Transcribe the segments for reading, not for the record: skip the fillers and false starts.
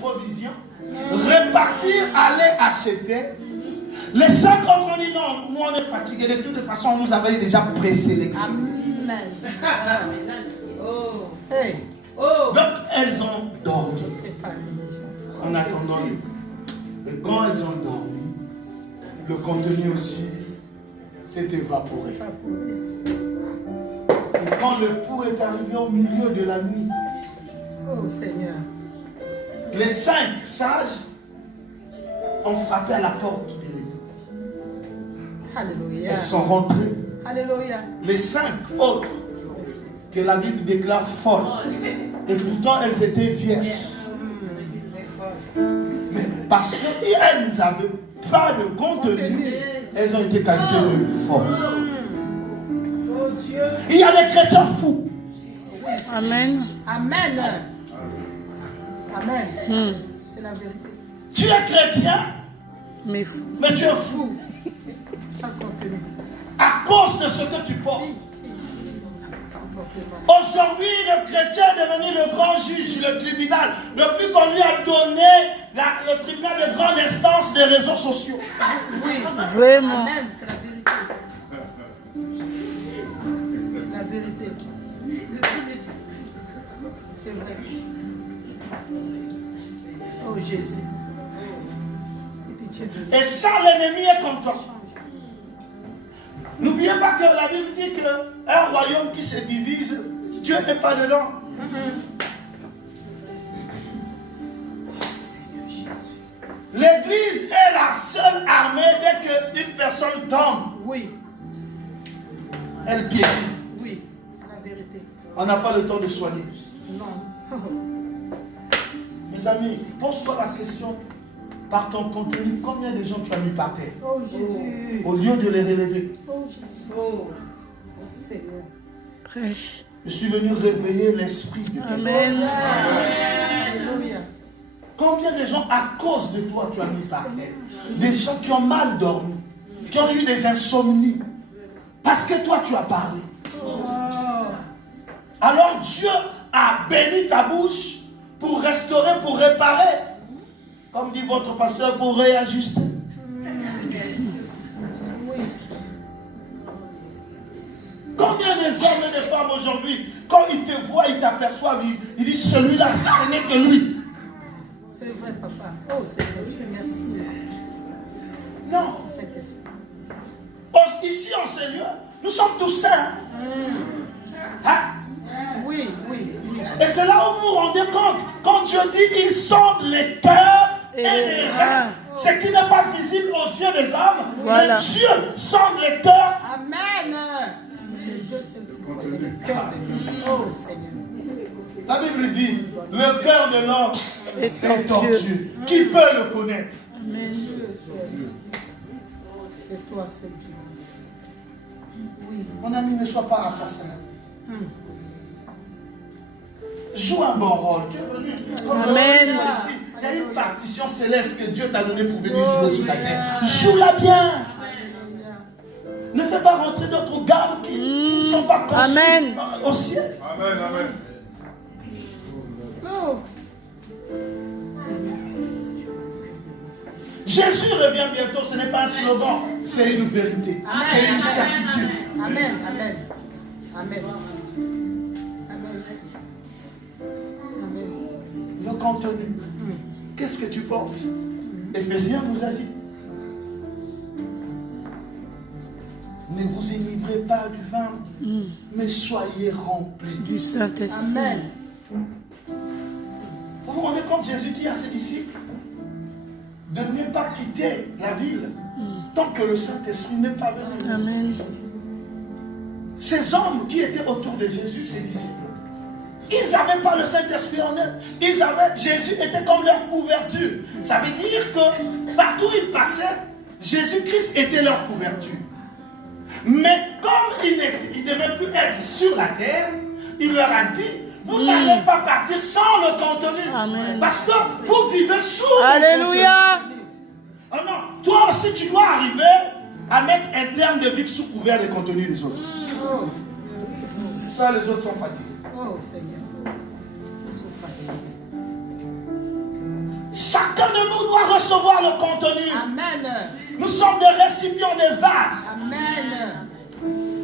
provisions, repartir, aller acheter. Les 5 autres ont dit non, nous on est fatigués, de toute façon on nous avait déjà présélectionné. Donc elles ont dormi en attendant. Et quand elles ont dormi, le contenu aussi s'est évaporé. Et quand le coup est arrivé au milieu de la nuit, oh Seigneur, les 5 sages ont frappé à la porte de l'église. Alléluia. Elles sont rentrées. Alléluia. Les 5 autres que la Bible déclare folles, et pourtant elles étaient vierges. Mais parce qu'elles n'avaient pas de contenu, elles ont été qualifiées de folles. Il y a des chrétiens fous. Amen. Amen. Amen. C'est la vérité. Tu es chrétien, Mais fou. mais tu es fou. À cause de ce que tu portes. Aujourd'hui, le chrétien est devenu le grand juge, le tribunal. Depuis qu'on lui a donné le tribunal de grande instance des réseaux sociaux. Oui. Vraiment. Amen. C'est la vérité. C'est la vérité. C'est vrai. Oh Jésus. Et ça, l'ennemi est content. N'oubliez pas que la Bible dit qu'un royaume qui se divise, Dieu n'est pas dedans. L'église est la seule armée dès qu'une personne tombe. Oui. Elle piétine. Oui. C'est la vérité. On n'a pas le temps de soigner. Non. Mes amis, pose-toi la question. Par ton contenu, combien de gens tu as mis par terre? Oh Jésus. Au lieu de les relever. Oh Jésus. Oh Seigneur. Prêche. Je suis venu réveiller l'esprit de quelqu'un. Amen. Alléluia. Combien de gens à cause de toi tu as mis par terre? Des gens qui ont mal dormi, qui ont eu des insomnies. Parce que toi tu as parlé. Alors Dieu a béni ta bouche pour restaurer, pour réparer. Comme dit votre pasteur, pour réajuster. Oui. Combien de hommes et de femmes aujourd'hui, quand ils te voient, ils t'aperçoivent, ils disent celui-là, ce n'est que lui. C'est vrai, papa. Oh, Saint-Esprit, merci. Non. Saint-Esprit. Ici en Seigneur, nous sommes tous saints. Hein? Oui, oui, oui. Et c'est là où vous vous rendez compte. Quand Dieu dit, il sonde les cœurs et les reins. Ce qui n'est pas visible aux yeux des hommes. Voilà. Mais Dieu sonde les cœurs. Amen. C'est Dieu seul qui voit le cœur de l'homme. Oh, Seigneur. La Bible dit, le cœur de l'homme est est tortueux. Qui peut le connaître? Amen. C'est toi seul Dieu. Oui. Mon ami, ne sois pas assassin. Joue un bon rôle. Tu es venu. Comme Amen. ici, il y a une partition céleste que Dieu t'a donnée pour venir jouer sur la terre. Joue-la bien. Ne fais pas rentrer d'autres gammes qui ne sont pas conçues Amen. Au ciel. Amen, amen. Oh. Jésus revient bientôt. Ce n'est pas un slogan, c'est une vérité. C'est une certitude. Amen, amen. Amen. Le contenu. Qu'est-ce que tu portes? Éphésiens nous a dit. Ne vous enivrez pas du vin, mais soyez remplis Du Saint-Esprit. Amen. Vous vous rendez compte, Jésus dit à ses disciples de ne pas quitter la ville tant que le Saint-Esprit n'est pas venu. Amen. Ces hommes qui étaient autour de Jésus, ses disciples, ils n'avaient pas le Saint-Esprit en eux. Jésus était comme leur couverture. Ça veut dire que partout où ils passaient, Jésus-Christ était leur couverture. Mais comme il ne devait plus être sur la terre, il leur a dit, vous n'allez pas partir sans le contenu. Amen. Parce que vous vivez sous Alléluia. le contenu. Oh non, toi aussi tu dois arriver à mettre un terme de vivre sous couvert des contenus des autres. Oh. Ça, les autres sont fatigués. Oh Seigneur. Ils sont fatigués. Chacun de nous doit recevoir le contenu. Amen. Nous sommes des récipients des vases. Amen.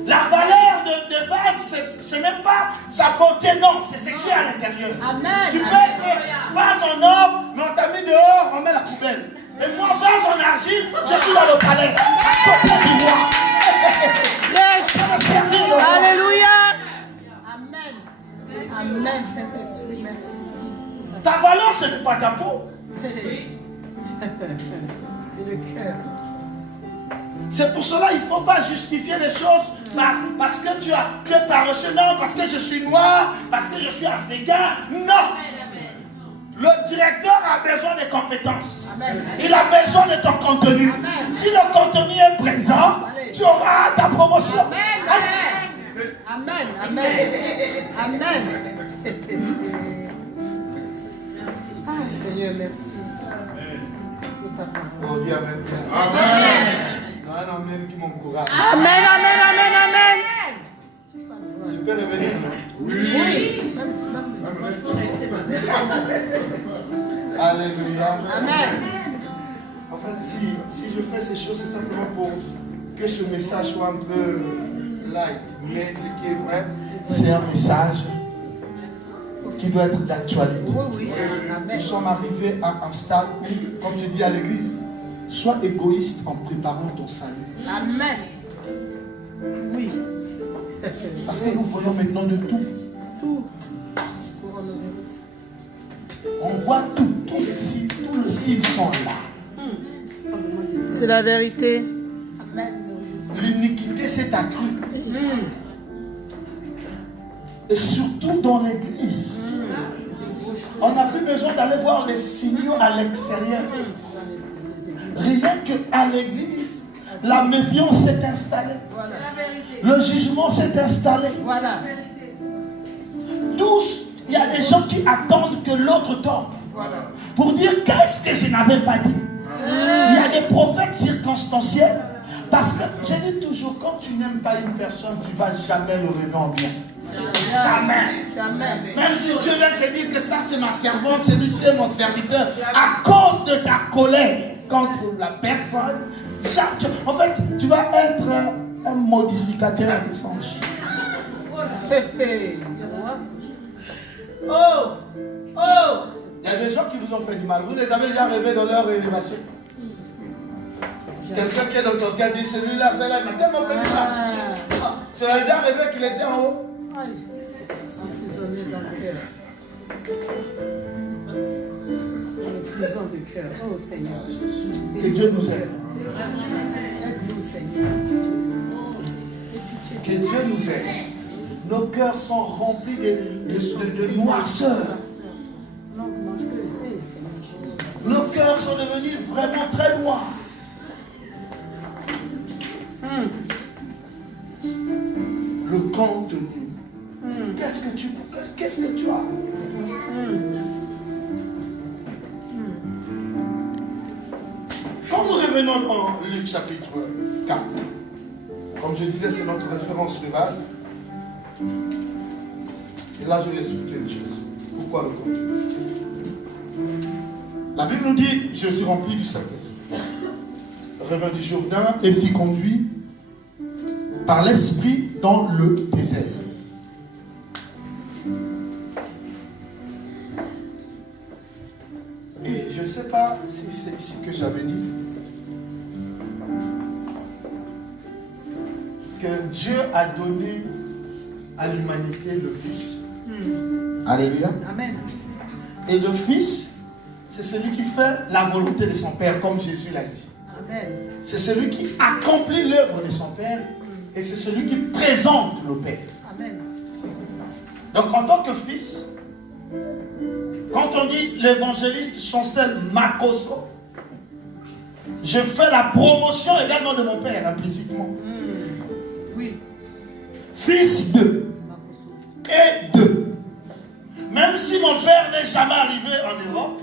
La valeur des vases, ce n'est pas sa beauté, non, c'est ce qui est à l'intérieur. Amen. Tu peux être vase en or, mais on t'a mis dehors, on met la poubelle. Et moi, vase en argile, je suis dans le palais, à côté du roi. Alléluia. Amen. Amen, Saint-Esprit, merci. Ta valeur, ce n'est pas ta peau. C'est le cœur. C'est pour cela qu'il ne faut pas justifier les choses parce que tu es paresseux, non, parce que je suis noir, parce que je suis africain. Non. Le directeur a besoin de compétences. Amen. Il a besoin de ton contenu. Amen. Si le contenu est présent, tu auras ta promotion. Amen. Amen. Amen. Ah, Seigneur, merci. Oh, dis Amen. Amen. Non, non, même qui m'encourage. Amen, amen, amen, amen. Je peux revenir, non? Oui. Alléluia. Amen. En fait, si je fais ces choses, c'est simplement pour que ce message soit un peu light. Mais ce qui est vrai, c'est un message qui doit être d'actualité. Oui. Amen. Nous sommes arrivés à un stade où, comme je dis à l'église, sois égoïste en préparant ton salut. Amen. Oui. Parce que nous voyons maintenant de tout. Tout. Coronavirus. On voit tout. Tous les signes sont là. C'est la vérité. Amen. L'iniquité s'est accrue. Et surtout dans l'église. On n'a plus besoin d'aller voir les signaux à l'extérieur. Rien qu'à l'église, la méfiance s'est installée. Voilà. Le jugement s'est installé. Voilà. Tous, il y a des gens qui attendent que l'autre tombe. Voilà. Pour dire qu'est-ce que je n'avais pas dit. Il y a des prophètes circonstanciels. Parce que je dis toujours, quand tu n'aimes pas une personne, tu ne vas jamais le rêver en bien. Jamais. Jamais. Même si Dieu vient te dire que ça c'est ma servante, celui-ci est mon serviteur, à cause de ta colère contre la personne, en fait, tu vas être un modificateur de son choix. Oh. Il y a des gens qui vous ont fait du mal. Vous les avez déjà rêvés dans leur élévation. Quelqu'un qui est dans ton cas dit celui-là, celle-là, il m'a tellement fait du mal. Tu as déjà rêvé qu'il était en haut? Emprisonné dans le cœur. Dans le prison du cœur. Oh Seigneur. Que Dieu nous aide. Aide-nous Seigneur. Que Dieu nous aide. Nos cœurs sont remplis de noirceur. Nos cœurs sont devenus vraiment très noirs. Le contenu. Qu'est-ce que tu as? Quand nous revenons dans Luc chapitre 4. Comme je disais, c'est notre référence de base. Et là, je vais expliquer une chose. Pourquoi le contenu? La Bible nous dit, je suis rempli du Saint-Esprit. Revint du Jourdain et fut conduit par l'Esprit dans le désert. Et je ne sais pas si c'est ici que j'avais dit que Dieu a donné à l'humanité le Fils. Alléluia. Amen. Et le Fils, c'est celui qui fait la volonté de son Père, comme Jésus l'a dit. Amen. C'est celui qui accomplit l'œuvre de son Père et c'est celui qui présente le Père. Amen. Donc en tant que fils, quand on dit l'évangéliste Chancel Makoso, je fais la promotion également de mon Père implicitement. Oui. Fils de et de. Même si mon Père n'est jamais arrivé en Europe,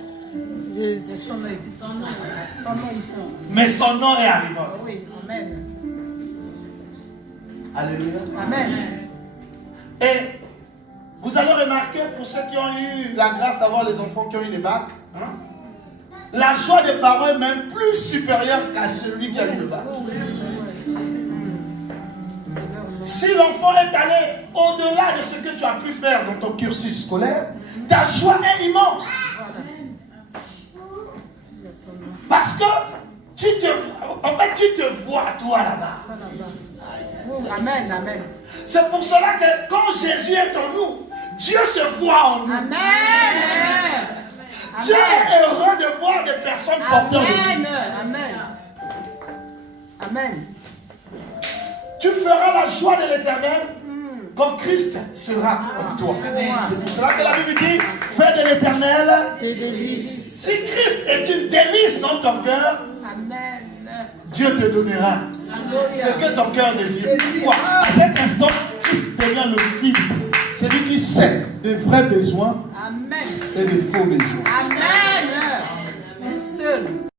Jésus. Son nom existe. Son nom ici. mais son nom est arrivé en Europe. Oui. Amen. Alléluia. Amen. Et vous allez remarquer pour ceux qui ont eu la grâce d'avoir les enfants qui ont eu les bacs, hein, la joie des parents est même plus supérieure qu'à celui qui a eu le bac. Si l'enfant est allé au-delà de ce que tu as pu faire dans ton cursus scolaire, ta joie est immense. Parce que tu te vois toi là-bas. Amen, amen. C'est pour cela que quand Jésus est en nous, Dieu se voit en nous. Amen. Dieu est heureux de voir des personnes porteurs de Christ. Amen. Amen. Tu feras la joie de l'Éternel quand Christ sera en toi. C'est pour cela que la Bible dit, fais de l'Éternel Tes délices. Si Christ est une délice dans ton cœur, Amen. Dieu te donnera ce que ton cœur désire. Pourquoi? À cet instant, Christ devient le filtre. C'est lui qui sait de vrais besoins Amen. et de faux besoins. Amen. Un seul.